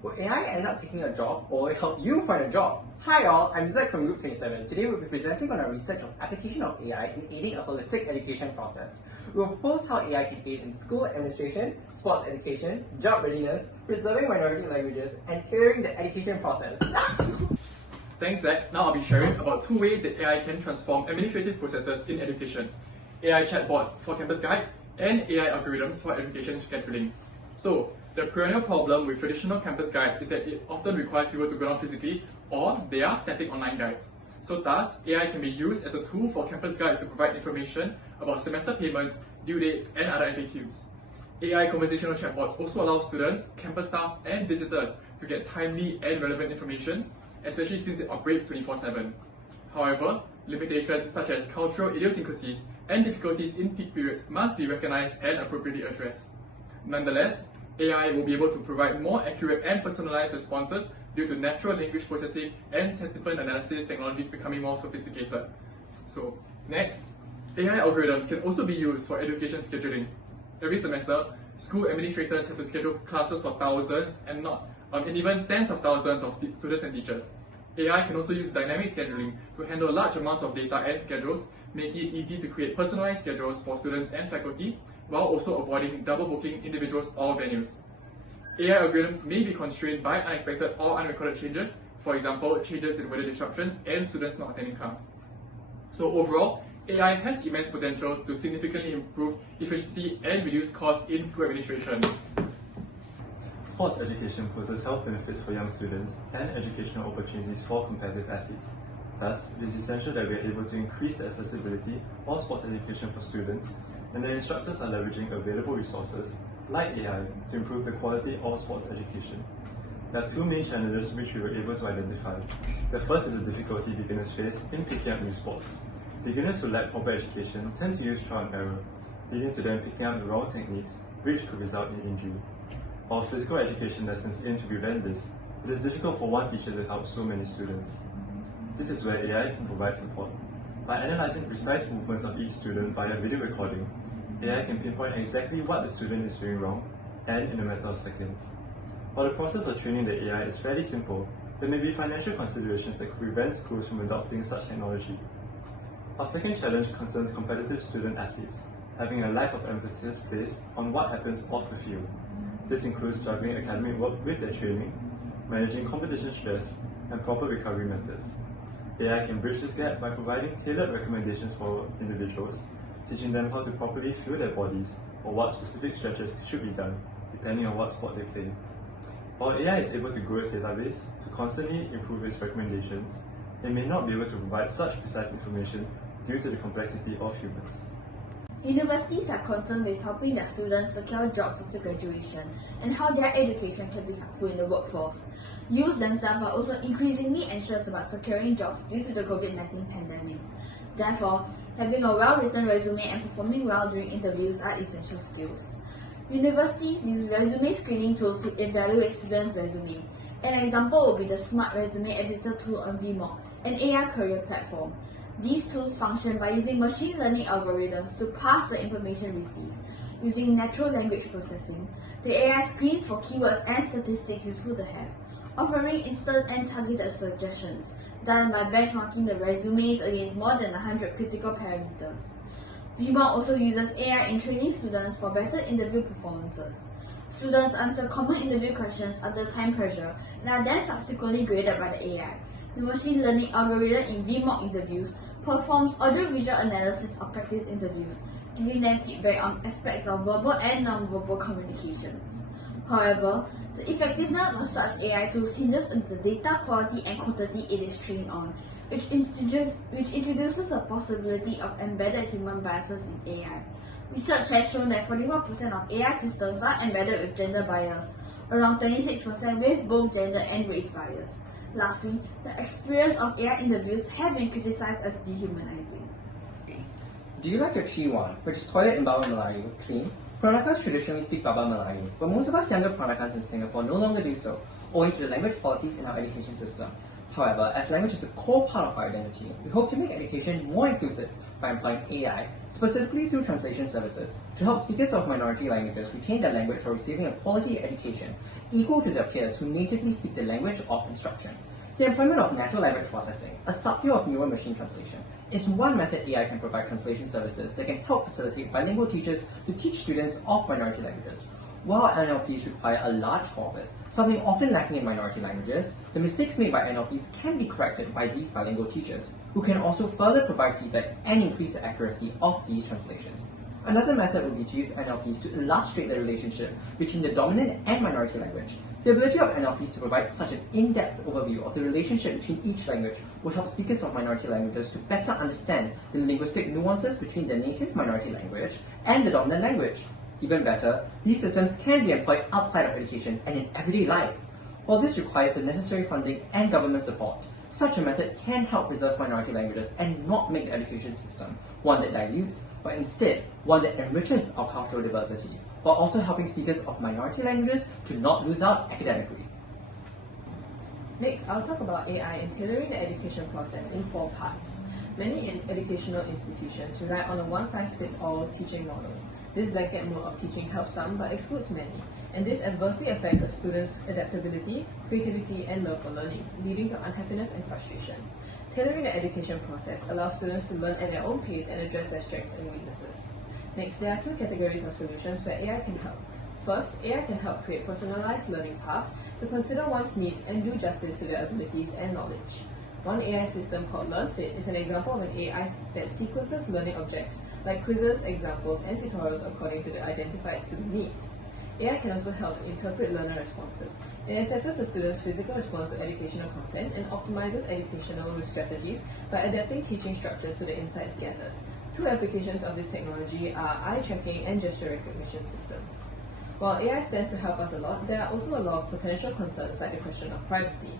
Will AI end up taking a job or will it help you find a job? Hi all, I'm Zach from Group 27. Today we'll be presenting on our research of application of AI in aiding a holistic education process. We will propose how AI can aid in school administration, sports education, job readiness, preserving minority languages, and tailoring the education process. Thanks, Zach. Now I'll be sharing about 2 ways that AI can transform administrative processes in education: AI chatbots for campus guides and AI algorithms for education scheduling. So, the perennial problem with traditional campus guides is that it often requires people to go down physically, or they are static online guides. So thus, AI can be used as a tool for campus guides to provide information about semester payments, due dates, and other FAQs. AI conversational chatbots also allow students, campus staff, and visitors to get timely and relevant information, especially since it operates 24/7. However, limitations such as cultural idiosyncrasies and difficulties in peak periods must be recognized and appropriately addressed. Nonetheless, AI will be able to provide more accurate and personalized responses due to natural language processing and sentiment analysis technologies becoming more sophisticated. So, next, AI algorithms can also be used for education scheduling. Every semester, school administrators have to schedule classes for thousands and even tens of thousands of students and teachers. AI can also use dynamic scheduling to handle large amounts of data and schedules, making it easy to create personalized schedules for students and faculty, while also avoiding double booking individuals or venues. AI algorithms may be constrained by unexpected or unrecorded changes, for example, changes in weather disruptions and students not attending class. So overall, AI has immense potential to significantly improve efficiency and reduce costs in school administration. Sports education poses health benefits for young students and educational opportunities for competitive athletes. Thus, it is essential that we are able to increase the accessibility of sports education for students, and the instructors are leveraging available resources like AI to improve the quality of sports education. There are 2 main challenges which we were able to identify. The first is the difficulty beginners face in picking up new sports. Beginners who lack proper education tend to use trial and error, leading to them picking up the wrong techniques, which could result in injury. While physical education lessons aim to prevent this, it is difficult for one teacher to help so many students. This is where AI can provide support. By analyzing the precise movements of each student via video recording, AI can pinpoint exactly what the student is doing wrong, and in a matter of seconds. While the process of training the AI is fairly simple, there may be financial considerations that could prevent schools from adopting such technology. Our second challenge concerns competitive student athletes, having a lack of emphasis placed on what happens off the field. This includes juggling academic work with their training, managing competition stress, and proper recovery methods. AI can bridge this gap by providing tailored recommendations for individuals, teaching them how to properly feel their bodies or what specific stretches should be done, depending on what sport they play. While AI is able to grow its database to constantly improve its recommendations, it may not be able to provide such precise information due to the complexity of humans. Universities are concerned with helping their students secure jobs after graduation and how their education can be helpful in the workforce. Youths themselves are also increasingly anxious about securing jobs due to the COVID-19 pandemic. Therefore, having a well-written resume and performing well during interviews are essential skills. Universities use resume screening tools to evaluate students' resume. An example would be the Smart Resume Editor tool on VMOC, an AI career platform. These tools function by using machine learning algorithms to parse the information received. Using natural language processing, the AI screens for keywords and statistics useful to have, offering instant and targeted suggestions, done by benchmarking the resumes against more than 100 critical parameters. VMOC also uses AI in training students for better interview performances. Students answer common interview questions under time pressure and are then subsequently graded by the AI. The machine learning algorithm in VMOC interviews performs audio-visual analysis of practice interviews, giving them feedback on aspects of verbal and non-verbal communications. However, the effectiveness of such AI tools hinges on the data quality and quantity it is trained on, which introduces the possibility of embedded human biases in AI. Research has shown that 41% of AI systems are embedded with gender bias, around 26% with both gender and race bias. Lastly, the experience of AI interviews have been criticized as dehumanizing. Do you like your Chiwan, which is toilet in Bawang Melayu, clean? Peranakans traditionally speak Baba Melayu, but most of us younger Peranakans in Singapore no longer do so, owing to the language policies in our education system. However, as language is a core part of our identity, we hope to make education more inclusive by employing AI, specifically through translation services, to help speakers of minority languages retain their language while receiving a quality education equal to their peers who natively speak the language of instruction. The employment of natural language processing, a subfield of newer machine translation, is one method AI can provide translation services that can help facilitate bilingual teachers to teach students of minority languages. While NLPs require a large corpus, something often lacking in minority languages, the mistakes made by NLPs can be corrected by these bilingual teachers, who can also further provide feedback and increase the accuracy of these translations. Another method would be to use NLPs to illustrate the relationship between the dominant and minority language. The ability of NLPs to provide such an in-depth overview of the relationship between each language will help speakers of minority languages to better understand the linguistic nuances between their native minority language and the dominant language. Even better, these systems can be employed outside of education and in everyday life. While this requires the necessary funding and government support, such a method can help preserve minority languages and not make the education system one that dilutes, but instead one that enriches our cultural diversity, while also helping speakers of minority languages to not lose out academically. Next, I'll talk about AI in tailoring the education process in 4 parts. Many educational institutions rely on a one-size-fits-all teaching model. This blanket mode of teaching helps some but excludes many, and this adversely affects a student's adaptability, creativity, and love for learning, leading to unhappiness and frustration. Tailoring the education process allows students to learn at their own pace and address their strengths and weaknesses. Next, there are 2 categories of solutions where AI can help. First, AI can help create personalized learning paths to consider one's needs and do justice to their abilities and knowledge. One AI system called LearnFit is an example of an AI that sequences learning objects like quizzes, examples, and tutorials according to the identified student needs. AI can also help to interpret learner responses. It assesses a student's physical response to educational content and optimizes educational strategies by adapting teaching structures to the insights gathered. 2 applications of this technology are eye tracking and gesture recognition systems. While AI stands to help us a lot, there are also a lot of potential concerns like the question of privacy.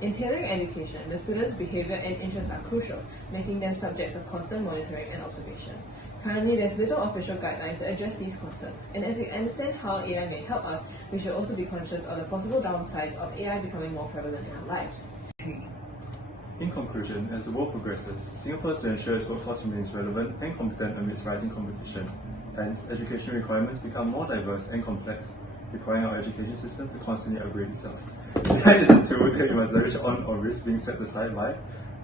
In tailoring education, the students' behavior and interests are crucial, making them subjects of constant monitoring and observation. Currently, there's little official guidelines that address these concerns, and as we understand how AI may help us, we should also be conscious of the possible downsides of AI becoming more prevalent in our lives. In conclusion, as the world progresses, Singapore has to ensure its workforce remains relevant and competent amidst rising competition. Hence, education requirements become more diverse and complex, requiring our education system to constantly upgrade itself. AI is a tool that you must leverage on or risk being swept aside by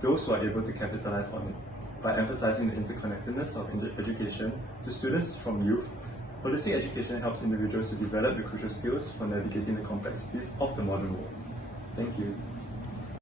those who are able to capitalize on it. By emphasizing the interconnectedness of education to students from youth, holistic education helps individuals to develop the crucial skills for navigating the complexities of the modern world. Thank you.